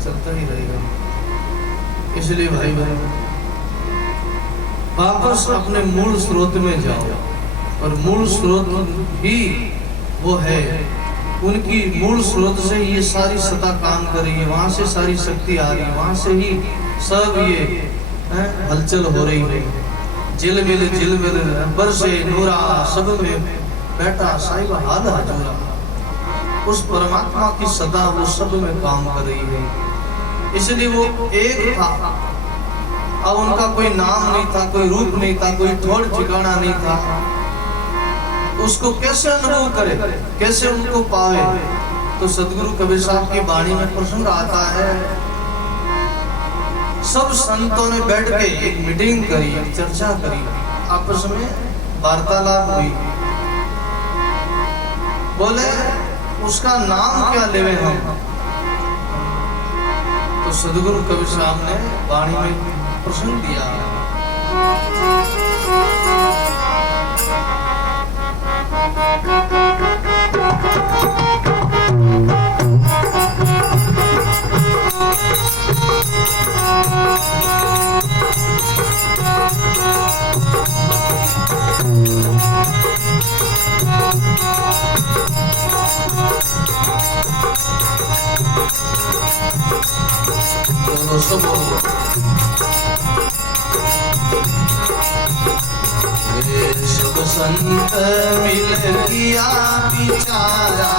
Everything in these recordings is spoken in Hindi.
चलता ही रहेगा। इसलिए भाई बहन वापस अपने मूल स्रोत में जाओ, और मूल स्रोत ही वो है, उनकी मूल स्रोत से ये सारी सत्ता काम कर रही है, वहां से सारी शक्ति आ रही है, वहां से ही सब ये हलचल हो रही है। झिलमिल बरसे नूरा सब में बैठा साहिब हाल हजूरा, उस परमात्मा की सदा वो सब में काम कर रही है। इसलिए वो एक था, अब उनका कोई नाम नहीं था, कोई रूप नहीं था, कोई ठोड़ ठिकाना नहीं था। उसको कैसे अनुभव करे, कैसे उनको पावे? तो सदगुरु कबीर साहब की वाणी में प्रसंग आता है, सब संतों ने बैठ के एक मीटिंग करी, एक चर्चा करी, आपस में वार्तालाप हुई। बोले उसका नाम क्या लेवे हम? तो सदगुरु कबीर साहब ने वाणी में प्रसंग दिया, सब संत मिल किया बिचारा,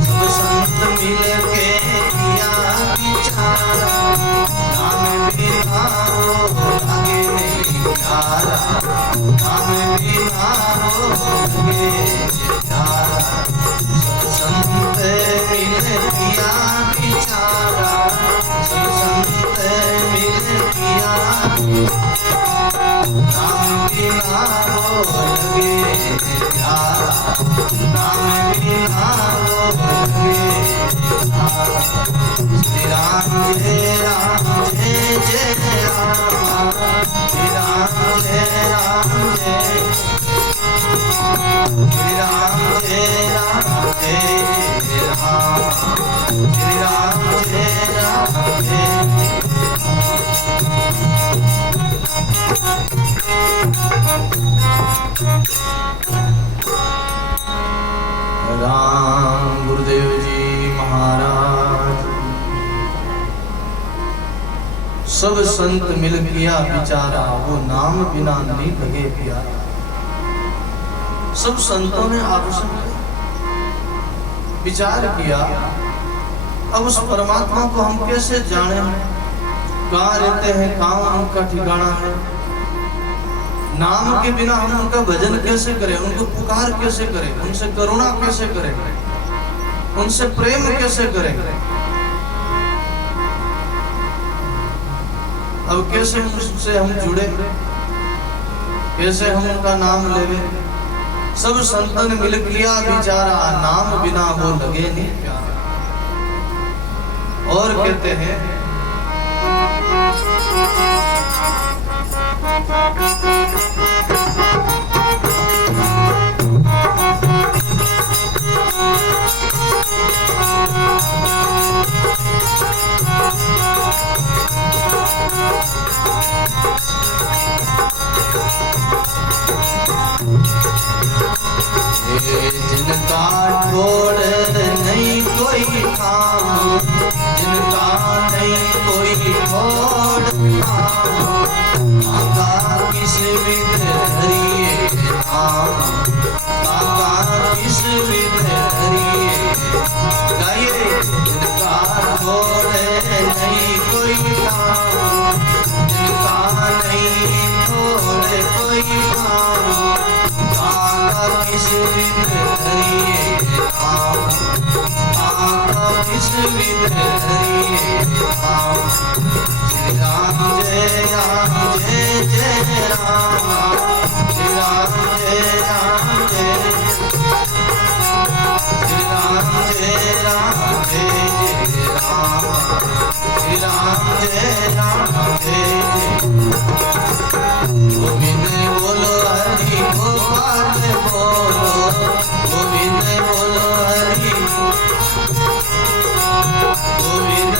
सब संत मिल के किया बिचारा, नाम बिना रो लगे नहीं प्यारा, नाम बिना रो लगे प्यारा। सब संत मिल किया बिचारा, सब संत मिल किया, नाम बिना रो लगे प्यारा, नाम बिना रो लगे प्यारा। श्री राम जय जय राम, श्री राम जय श्री राम जय राम, श्री राम जय राम। गुरुदेव जी महाराज, सब संत मिल किया बिचारा, वो नाम बिना नहीं लगे प्यारा। सब संतों ने आपस में विचार किया, अब उस परमात्मा को हम कैसे जाने, कहाँ रहते हैं, कहाँ उनका ठिकाना है। नाम के बिना हम उनका भजन कैसे करें, उनको पुकार कैसे करें, उनसे करुणा कैसे करें, उनसे प्रेम कैसे करें। अब कैसे उनसे हम जुड़े, कैसे हम उनका नाम लेवे? सब संतों ने मिल लिया बिचारा, नाम बिना वो लगे नहीं प्यारा। और कहते हैं जिनका छोड़ नहीं कोई काम, जिनका नहीं कोई छोड़ काका किस विध धरिए नाम, काका किस विध धरिए गाइए। जिनका छोड़ नहीं कोई काम, जिनका नहीं छोड़ कोई काम, काका किस विध धरिए नाम, काका किस विध धरिए नाम। श्री राम जय जय राम, श्री राम जय श्री राम जय राम, श्री राम जय गोविंद बोलो हरि गोपाल बोलो, गोविंद बोलो हरि, गोविंद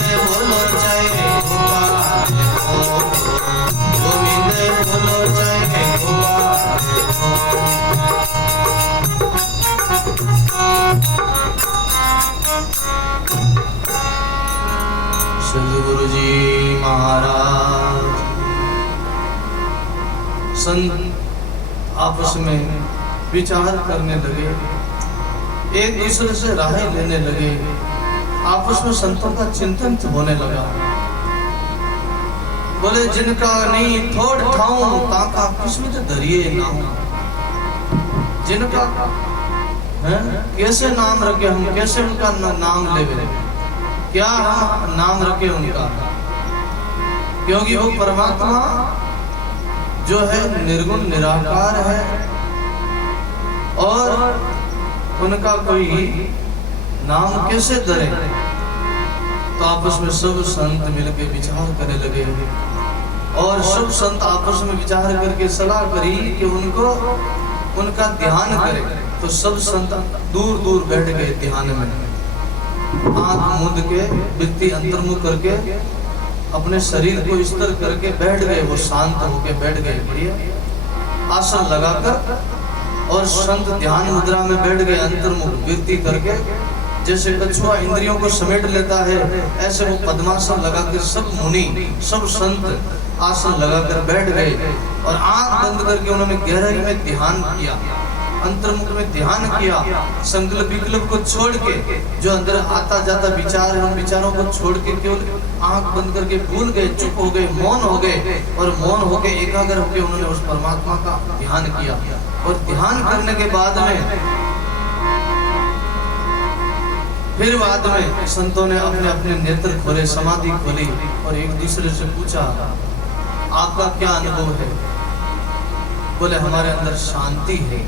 सदगुरु जी महाराज। संत आपस में विचार करने लगे, एक दूसरे से राह लेने लगे, आपस में संतों का चिंतन होने लगा। बोले जिनका नहीं थोड़ ठाऊं ताका किस्मत धरिए नाऊं। जिनका कैसे नाम रखे हम, कैसे उनका नाम लेवे, क्या हम नाम रखे उनका, क्योंकि वो परमात्मा जो है निर्गुण निराकार है और उनका कोई नाम कैसे धरे। तो आपस में सब संत मिलकर विचार करने लगे और सब संत आपस में विचार करके सलाह करी कि उनका ध्यान करें। तो सब संत दूर दूर बैठ गए ध्यान में, आंख मूंद के वृत्ति अंतर्मुख करके अपने शरीर को स्थिर करके बैठ गए। वो शांत होके बैठ गए, बढ़िया आसन लगाकर और संत ध्यान मुद्रा में बैठ गए अंतर्मुख वृत्ति करके। जैसे कछुआ इंद्रियों को समेट लेता है, ऐसे वो पद्मासन लगाकर सब मुनि सब संत आसन लगाकर बैठ गए और आंख बंद करके उन्होंने गहराई में ध्यान किया, अंतर्मुख में ध्यान किया। संकल्प विकल्प को छोड़ के जो अंदर आता जाता विचार है, उन विचारों को छोड़ के केवल आंख बंद करके भूल गए, चुप हो गए, मौन हो गए और मौन होके एकाग्र होके उन्होंने उस परमात्मा का ध्यान किया। और ध्यान करने के बाद में फिर बाद में संतों ने अपने अपने नेत्र खोले, समाधि खोली और एक दूसरे से पूछा आपका क्या अनुभव है। बोले हमारे अंदर शांति है,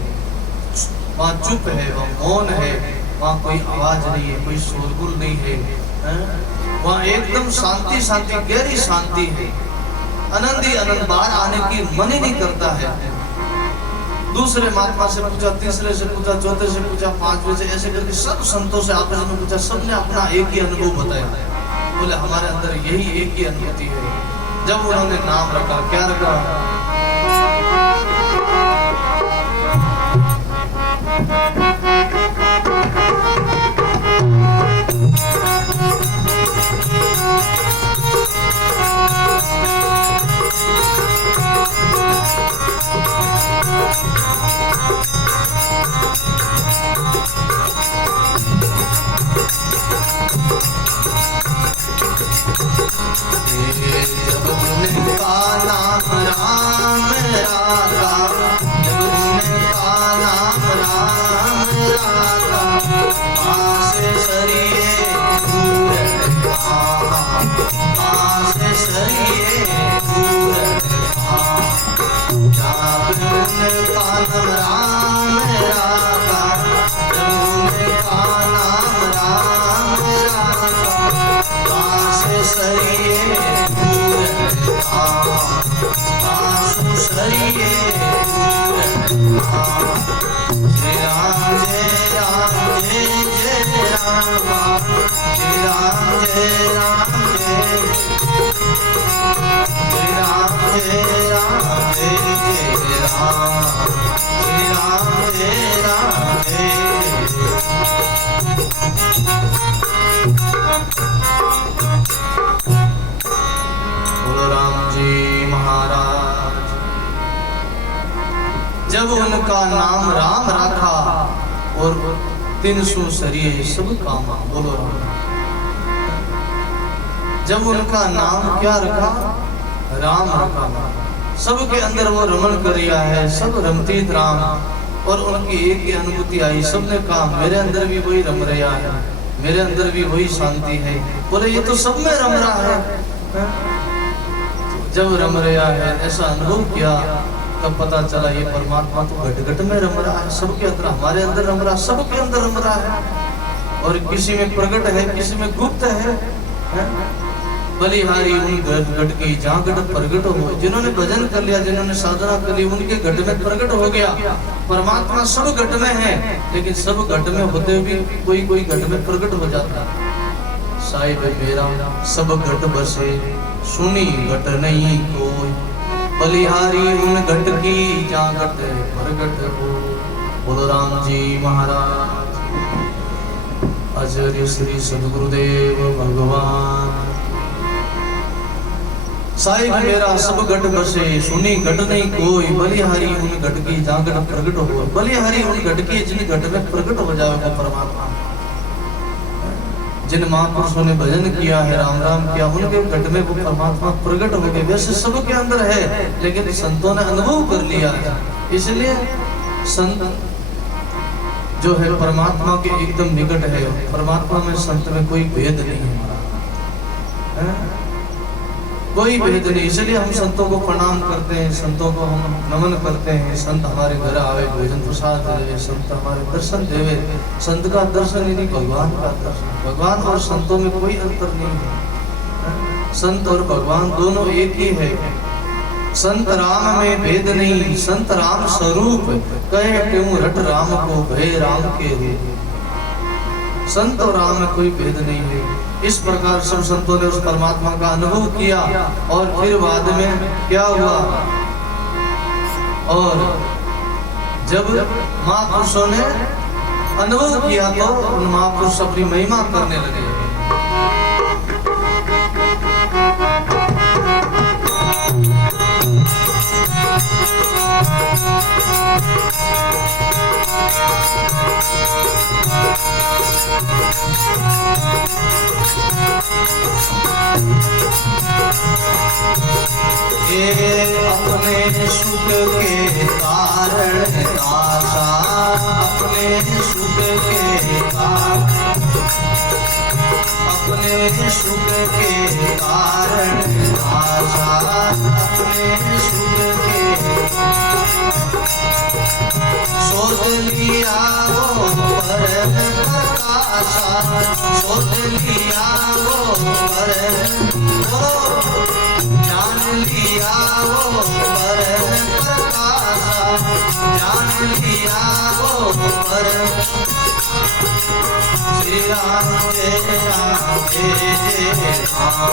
वहाँ चुप है, वहाँ मौन है, वहाँ कोई आवाज नहीं है, कोई शोरगुल नहीं है, वहाँ एकदम शांति शांति गहरी शांति है, आनंद ही आनंद, बाहर आने की मन ही नहीं करता है। दूसरे महात्मा से पूछा, तीसरे से पूछा, चौथे से पूछा, पांचवें से, ऐसे करके सब संतों से आपस में पूछा, सबने अपना एक ही अनुभव बताया। बोले हमारे अंदर यही एक ही अनुभूति है। जब उन्होंने नाम रखा, क्या रखा, जब उनका नाम राम राखा, जब उनका नाम राम राखा, पास सरिये दूर रहा, पास सरिये दूर रहा। जब उनका नाम राम राखा, जब उनका नाम राम राखा, पास सरिये जय राम जय राम जय जय राम, जय राम जय राम जय राम, जय राम जय राम, जय राम जय राम बोलो राम जी महाराज। जब उनका नाम राम रखा और 300 सरिये सब कामा। बोलो राम। जब उनका नाम क्या रखा, राम रखा, सबके अंदर वो रमण कर रिया है, सब रमतीत राम, और उनकी एक ही अनुभूति आई। सबने कहा मेरे अंदर भी वही रम रहा है, मेरे अंदर भी वही शांति है। बोले ये तो सब में रम रहा है। जब रम रहा है ऐसा अनुभव किया, तब पता चला ये परमात्मा तो घट घट में रम रहा है, सबके अंदर, हमारे अंदर रम रहा है, सबके अंदर रम रहा है। और किसी में प्रकट है, किसी में गुप्त है। बलिहारी उन घट की जहाँ घट प्रकट हो, जिन्होंने भजन कर लिया, जिन्होंने साधना कर ली, उनके घट में प्रकट हो गया। परमात्मा सब घट में है, लेकिन सब घट में होते हुए भी कोई कोई घट में प्रकट हो जाता है। साहिब मेरा सब घट बसे, सुनी घट नहीं कोई, बलिहारी उन घट की जहाँ घट प्रकट हो। बोलो राम जी महाराज। आचार्य श्री सद्गुरुदेव भगवान साहिब मेरा सब घट बसे सुनी घट नहीं कोई बलिहारी उन घट की जहाँ घट प्रकट हो बलिहारी उन घट की जिन घट में प्रकट हो जाए वो परमात्मा। जिन महापुरुषों ने भजन किया है राम राम किया उनके घट में वो परमात्मा प्रकट हो गए। वैसे सबके अंदर है लेकिन संतों ने अनुभव कर लिया है, इसलिए संत जो है परमात्मा के एकदम निकट है। परमात्मा में संत में कोई भेद नहीं है, कोई भेद नहीं। इसलिए हम संतों को प्रणाम करते हैं, संतों को हम नमन करते हैं। संत हमारे घर आवे भोजन प्रसाद देवे, संत हमारे दर्शन देवे। संत का दर्शन यदि भगवान का दर्शन, भगवान और संतों में कोई अंतर नहीं है। संत और भगवान दोनों एक ही है। संत राम में भेद नहीं, संत राम स्वरूप कहे क्यों रट राम को भय राम के रूप। संत और राम में कोई भेद नहीं है। इस प्रकार सब संतों ने उस परमात्मा का अनुभव किया और फिर बाद में क्या हुआ, और जब महापुरुषों ने अनुभव किया तो उन महापुरुष अपनी महिमा करने लगे। अपने सुख के कारण दासा, अपने सुख के कारण, अपने सुख के कारण दासा, अपने सुख के शोध लिया वो परम प्रकाशा, शोध लिया वो परम जान लिया वो परम प्रकाशा, जान लिया वो परम। श्री राम जय राम जय जय राम,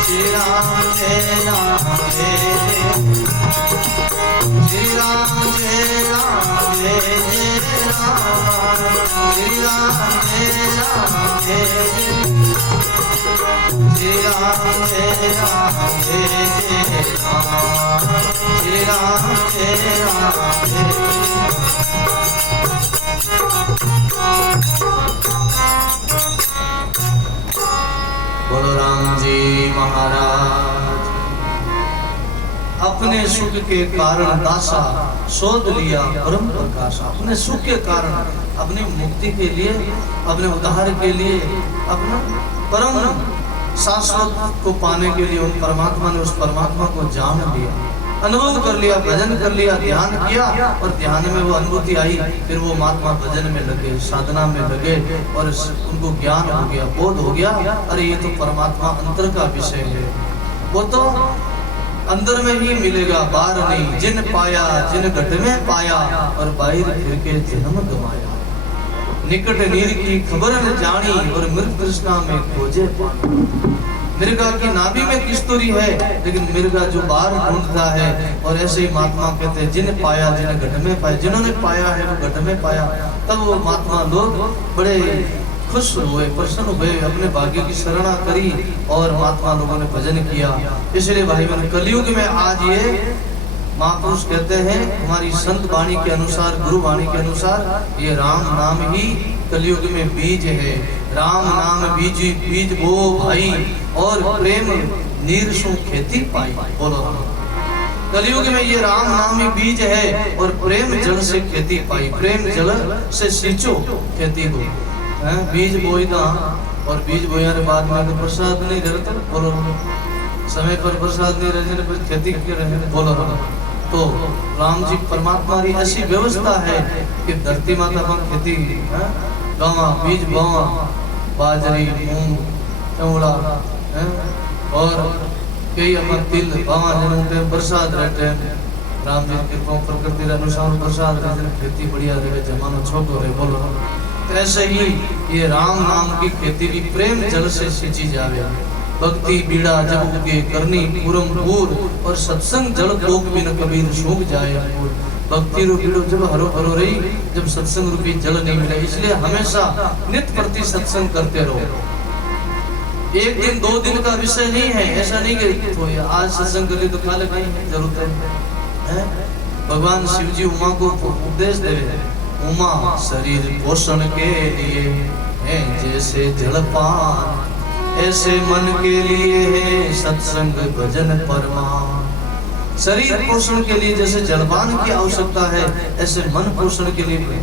श्री राम जय राम जय जय, श्री राम जय राम जय जय राम, श्री राम जय राम जय जय, श्री राम जय राम जय जय राम, श्री राम जय राम जय। बोलो राम जी महाराज। अपने सुख के कारण दासा, शोध लिया परम प्रकाश। अपने सुख के कारण, अपनी मुक्ति के लिए, अपने उद्धार के लिए, अपना परम शाश्वत को पाने के लिए उन परमात्मा ने उस परमात्मा को जान लिया, अनुभव कर लिया, भजन कर लिया, ध्यान किया और ध्यान में वो अनुभूति आई। फिर वो महात्मा भजन में लगे, साधना में लगे और उनको ज्ञान हो गया, बोध हो गया, अरे ये तो परमात्मा अंतर का विषय है, वो तो अंदर में ही मिलेगा, बाहर नहीं। जिन पाया जिन घट में पाया और बाहर फिर के जन्म गवाया। निकट नीर की खबर न जानी और मृग तृष्णा में खोजे पानी। मिर्गा की नाभि में किस्तूरी है लेकिन मिर्गा जो बाहर ढूंढता है। और ऐसे ही महात्मा कहते हैं जिन पाया जिन घट में पाया, जिन्होंने पाया है वो घट में पाया। तब वो महात्मा लोग बड़े खुश हुए, प्रसन्न हुए, अपने भाग्य की शरणा करी और महात्मा लोगों ने भजन किया। इसलिए भाई बहन कलयुग में आज ये महापुरुष कहते हैं, हमारी संत वाणी के अनुसार, गुरु वाणी के अनुसार, ये राम नाम ही कलयुग में बीज है। राम नाम बीज बीज वो भाई और प्रेम नीर सो खेती पाई। बोलो कलयुग में ये राम नाम ही बीज है और प्रेम जल से खेती पाई। प्रेम जल से सींचो खेती हो, बीज बोईदा और बीज बोया के बाद में तो प्रसाद नहीं रहता। बोलो समय पर प्रसाद नहीं रहने पर खेती क्यों रहे। बोलो तो राम जी परमात्मा की ऐसी व्यवस्था है कि धरती माता पर खेती गावा बीज बोवा, बाजरी मूंग चौड़ा और कई अपन तिल बावा जन प्रसाद रहते हैं। राम जी कृपा प्रकृति के अनुसार प्रसाद रहते, खेती बढ़िया रहे, जमाना छोटो रहे। बोलो ऐसे ही ये राम नाम की खेती भी प्रेम जल से सींची जावे। भक्ति बीड़ा जब उगे करनी पूरम पूर और सत्संग जल कोक बिन कबीर सूख जाए अंकुर। भक्ति रो बीड़ो जब हरो भरो रही, जब सत्संग रूपी जल नहीं मिला। इसलिए हमेशा नित्य प्रति सत्संग करते रहो। एक दिन 2 दिन का विषय नहीं है। ऐसा नहीं कि तो आज सत्संग कर ली तो खा ले, नहीं जरूरत है। भगवान शिव जी उमा को उपदेश दे, उमा शरीर पोषण के लिए है जैसे जलपान, ऐसे मन के लिए है सत्संग भजन परमान। शरीर पोषण के लिए जैसे जलपान की आवश्यकता है, ऐसे मन पोषण के लिए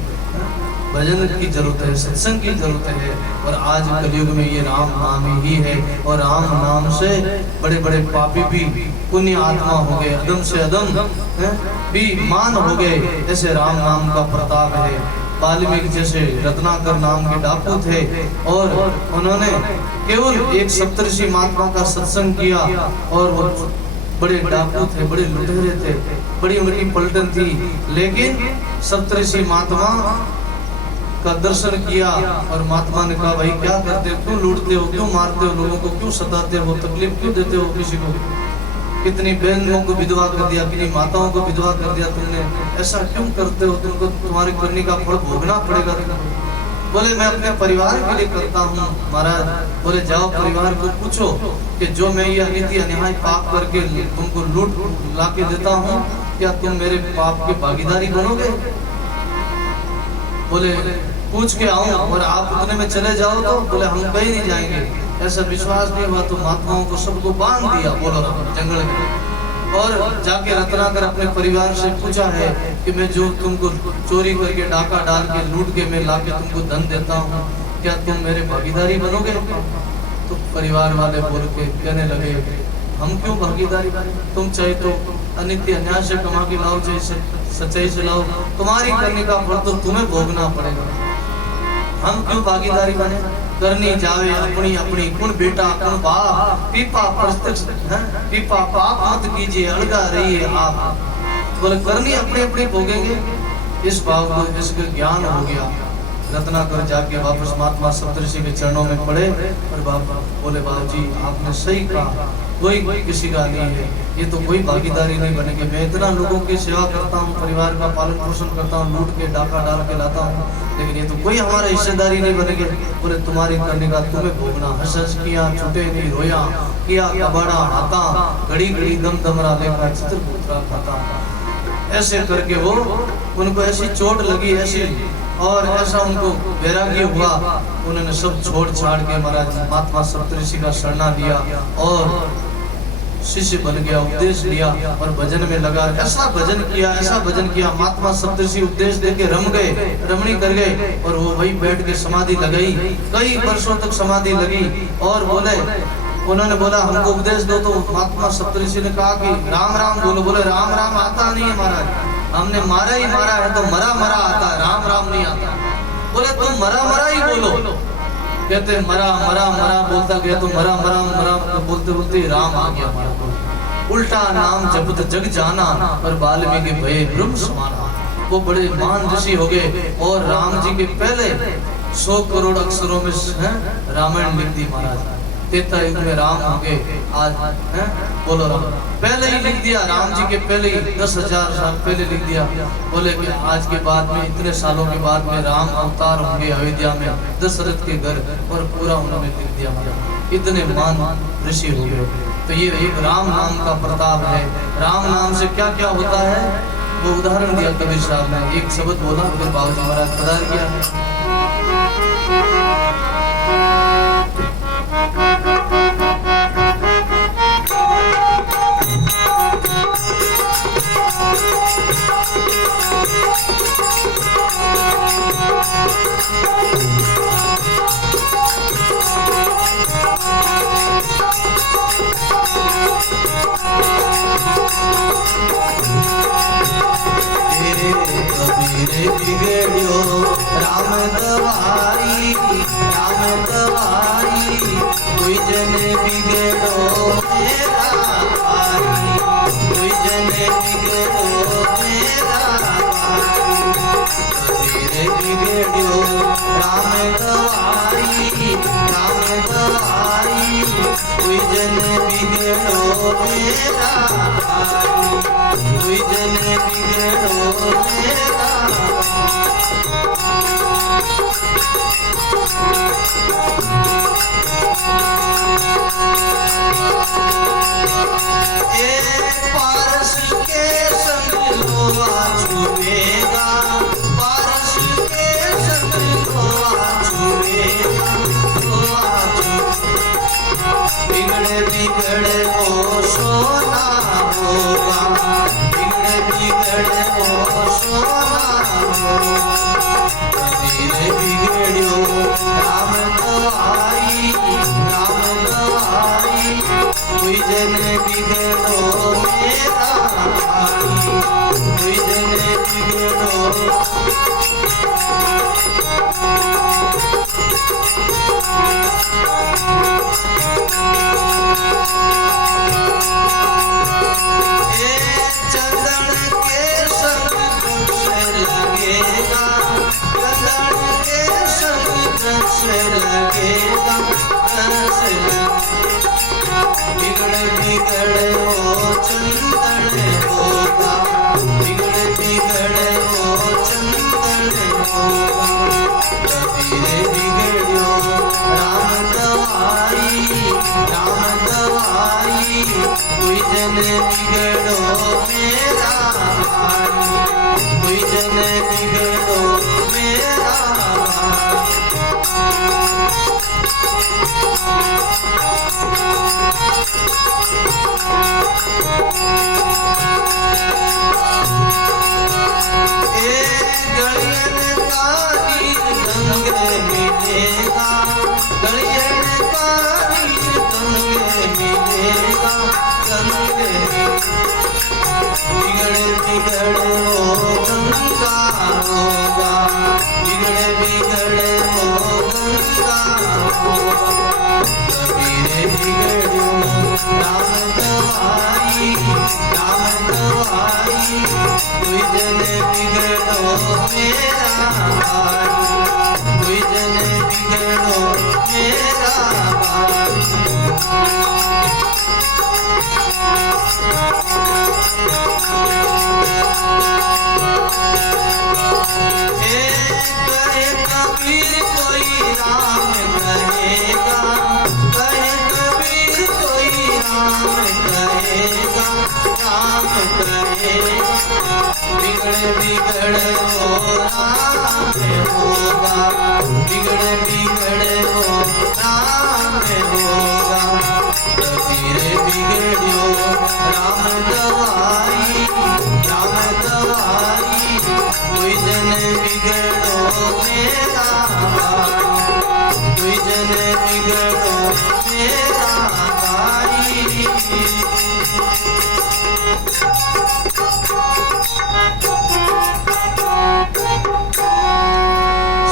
भजन की जरूरत है, सत्संग की जरूरत है। और आज कलयुग में ये राम नाम ही है, और राम नाम से बड़े बड़े पापी भी पुण्य आत्मा हो गए, अदम से अदम भी मान हो गए। ऐसे राम नाम का प्रताप है। वाल्मीकि जैसे रत्नाकर नाम के डाकू थे, और उन्होंने केवल एक सप्तऋषि महात्मा का सत्संग किया, और वो बड़े डाकू थे, बड़े लुटेरे थे, बड़ी उनकी पलटन थी, लेकिन सप्तऋषि महात्मा का दर्शन किया। और महात्मा ने कहा, भाई क्या करते हो, क्यों लूटते हो, क्यों मारते हो लोगों को, क्यों सताते हो, तकलीफ क्यों देते हो किसी को, कितनी बहनों को विधवा कर दिया, कितनी माताओं को विधवा कर दिया तुमने, ऐसा क्यों करते हो, तुमको तुम्हारे करने का फल भोगना पड़ेगा तुमको। बोले मैं अपने परिवार के लिए करता हूँ महाराज। बोले जाओ परिवार को पूछो कि जो मैं ये अनित्य अन्याय पाप करके तुमको लूट ला के देता हूँ, क्या तुम मेरे पाप की भागीदारी बनोगे। बोले पूछ के आऊं, और आप उतने में चले जाओ तो बोले हम कहीं नहीं जाएंगे। ऐसा विश्वास नहीं हुआ तो महात्माओं को सबको बांध दिया, बोलो जंगल में, और जाके रत्नाकर अपने परिवार से पूछा है कि मैं जो तुमको चोरी करके डाका डाल के लूट के मैं लाके तुमको धन देता हूँ, क्या तुम मेरे भागीदारी बनोगे। तो परिवार वाले बोल के कहने लगे, हम क्यों भागीदारी बने, तुम चाहे तो अनित्य अन्याय से कमा के लाओ, चाहे सच्चाई से लाओ, तुम्हारी करने का फल तो तुम्हें भोगना पड़ेगा, हम क्यों भागीदारी बने। करनी जावे अपनी अपनी, कुण बेटा कुण बाप, पीपा प्रत्यक्ष पीपा पाप मत कीजिए, अलगा रहिए आप। बोले करनी अपनी अपनी भोगेंगे। इस भाव को इसका ज्ञान हो गया। रत्नाकर जाके वापस महात्मा सप्तऋषि के चरणों में पड़े, और बाबा बोले बाबू जी आपने सही कहा, कोई किसी का नहीं है, ये तो कोई भागीदारी नहीं बनेगी। मैं इतना लोगों की सेवा करता हूँ, परिवार का पालन पोषण करता हूँ, लूट के डाका डाल के लाता हूँ, लेकिन ये तो कोई हमारा हिस्सेदारी नहीं बनेगी। बोले तुम्हारी करने का तुम्हें भोगना। हंस किया छूटे नहीं रोया, किया कबाड़ा हाथा, घड़ी घड़ी दम दमरा लेकर चित्रपुत्रा खाता। ऐसे करके वो उनको ऐसी चोट लगी, ऐसी और ऐसा उनको वैराग्य हुआ, उन्होंने सब छोड़ छाड़ के महाराज महात्मा सप्तऋषि का शरणा लिया और शिष्य बन गया, उपदेश लिया और भजन में लगा। ऐसा भजन किया, ऐसा भजन किया, महात्मा सप्तऋषि उपदेश देके रम गए, रमणी कर गए, और वो वही बैठ के समाधि लगाई, कई वर्षों तक समाधि लगी। और बोले उन्होंने बोला हमको उपदेश दो, तो महात्मा सप्तऋषि ने कहा कि राम राम बोलो। बोले राम राम आता नहीं है महाराज, हमने मारा ही मारा है, तो मरा मरा आता है, राम राम नहीं आता। बोले तुम मरा मरा ही बोलो। कहते मरा मरा मरा बोलता गया, तो मरा मरा मरा बोलते बोलते राम आ गया हमारा। उल्टा नाम जपत जग जाना, और वाल्मीकि भय ब्रह्म समाना। वो बड़े महान ऋषि हो गए, और राम जी के पहले 100 करोड़ अक्षरों में रामायण लिख दी महाराज। 13 युग में राम हो गए आज, बोलो राम पहले ही लिख दिया, राम जी के पहले ही 10,000 साल पहले लिख दिया। बोले कि आज के बाद में इतने सालों के बाद में राम अवतार होंगे अयोध्या में दशरथ के घर, और पूरा उन्होंने लिख दिया। इतने महान ऋषि हो गए। तो ये एक राम नाम का प्रताप है। राम नाम से क्या क्या होता है वो उदाहरण दिया कबीर साहब ने। एक शब्द बोला, फिर बाबूजी महाराज पधार किया। बिगड़ो राम दवाई, राम दवाई, कोई जन बिगड़ो मेरा भाई, कोई जन बिगड़ो मेरा भाई। कबीर बिगड़ो राम दवाई, राम दवाई, कोई जन बिगड़ो मेरा भाई, कोई जन बिगड़ो मेरा। बिगड़े बिगड़े वो सोना होगा, बिगड़े बिगड़े वो सोना होगा। कबीर बिगड़ियो राम गवाई, राम गवाई, कोई जन बिगड़ो मेरा भाई, कोई जन बिगड़ो। बिगड़े बिगड़े वो चंदन होगा, बिगड़े बिगड़े वो चंदन होगा। कबीर बिगड़ियो राम गवाई, राम गवाई, कोई जन बिगड़ो मेरा भाई, कोई जन बिगड़ो मेरा भाई। बिगड़े बिगड़े वो गंगा होगा, बिगड़े बिगड़े वो गंगा होगा। कबीर बिगड़ियो राम गवाई, राम गवाई, कोई जन बिगड़ो मेरा भाई, कोई जन बिगड़ो मेरा भाई। कबीर कोई राम कहेगा, कहे कबीर कोई राम कहेगा, राम कहेगा। बिगड़े बिगड़े वो राम होगा, बिगड़े बिगड़े वो राम होगा। कबीर बिगड़ियो राम गवाई, राम गवाई, कोई जन बिगड़ो मेरा भाई, कोई जन बिगड़ो मेरा भाई।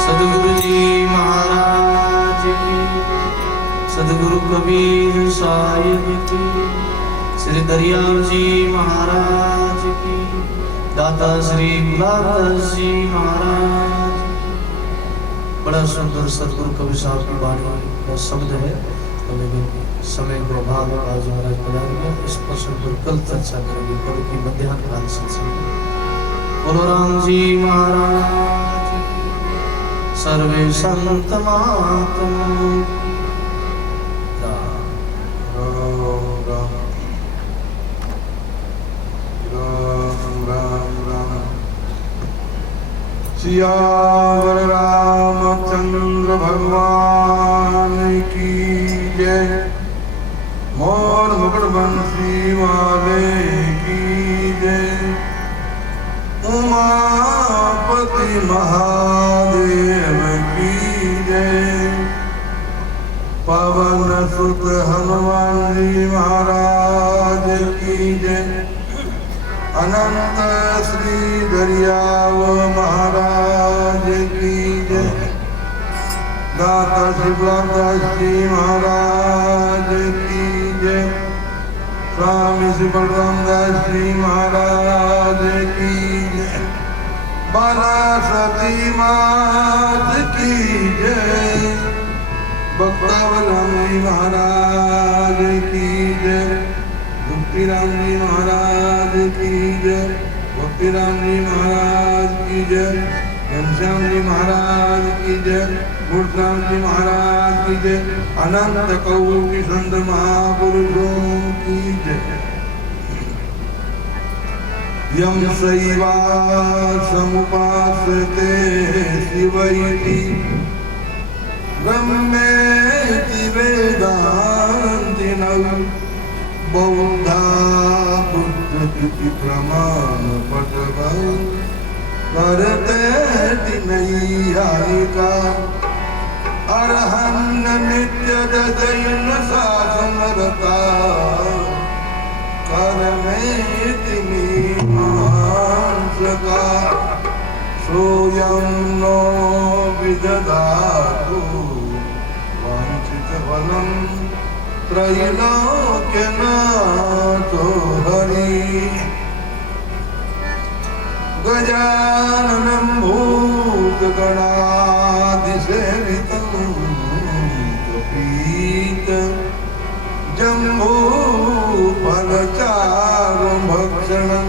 सदगुरु जी महाराज की, सदगुरु कबीर साहिब की, श्री दरियाव जी महाराज की, दाता श्री गुलाबदास जी महाराज। बड़ा सुंदर सदगुरु कबीर साहब की वाणी का शब्द है, तो लेकिन समय को अभाव है। आज महाराज पधारेंगे, इस प्रसंग पर कल चर्चा करेंगे, कल की मध्याह्न काल सत्संग। बोलो राम जी महाराज, सर्वे संत महात्मा। सियावर रामचंद्र भगवान की जय, मोर मुकुट बंसी वाले की जय, उमापति महादेव की जय, पवन सुत हनुमान जी महाराज की जय, अनंत श्री दरियाव महाराज की जय, दाता श्री गुलाबदास जी महाराज की जय, स्वामी श्री बलरामदास जी महाराज की जय, बाला सती मात की जय, भक्तावराम जी महाराज की जय, भक्ति राम जी महाराज की जय, भक्ति राम जी महाराज की जय, घनश्याम जी महाराज की जय, गुरुराम जी महाराज की जय, अनंत कोटि संत महापुरुषों की जय। यम शैवा समुपासते शिवैति ब्रह्मेति वेदान्ति बौद्धा बुद्ध तिथि प्रमाण पटव करते नैयायिका अरहन्न नित्य जैन शासन रता करमेति मीमांसका सोऽयं नो विदधातु वाञ्छितफलं त्रैलोक्यनाथो हरि गजाननं भूतगणाधिसेवितं कपीत जम्बूफलचारुं भक्षणं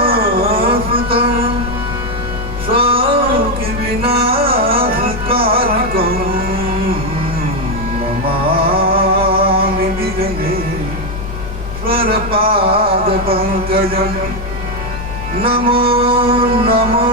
उमासुतं शोकविनाशकारकं नमामि विघ्नेश्वरपादपङ्कजं नमो नमो